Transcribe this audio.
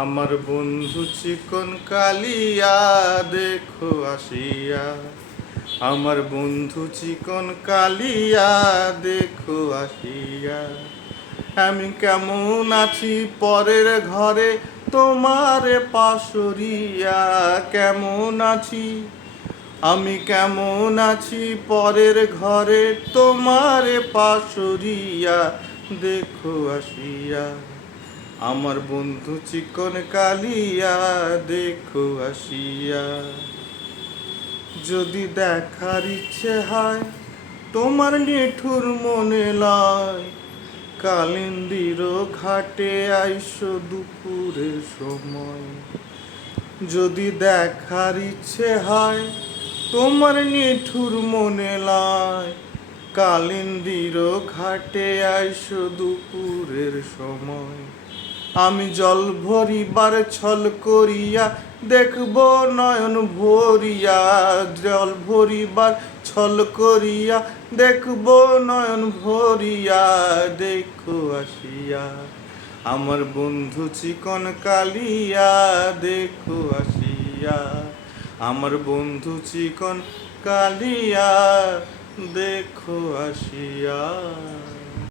আমার বন্ধু চিকন কালিয়া দেখো আসিয়া, আমার বন্ধু চিকন কালিয়া দেখো আসিয়া। আমি কেমন আছি পরের ঘরে তোমার পাশরিয়া, কেমন আছি আমি কেমন আছি পরের ঘরে তোমার পাশরিয়া দেখো আসিয়া। আমার বন্ধু চিকন কালিয়া দেখো আসিয়া। যদি দেখার ইচ্ছে হয় তোমার নিঠুর মনে লয়, কালিন্দির ঘাটে আইসো দুপুরের সময়। যদি দেখার ইচ্ছে হয় তোমার নিঠুর মনে লয়, কালিন্দির ঘাটে আইসো দুপুরের সময়। আমি জল ভরিবার ছল করিয়া দেখব নয়ন ভরিয়া, জল ভরিবার ছল করিয়া দেখব নয়ন ভরিয়া দেখো আসিয়া। আমার বন্ধু চিকন কালিয়া দেখো আসিয়া, আমার বন্ধু চিকন কালিয়া দেখো আসিয়া।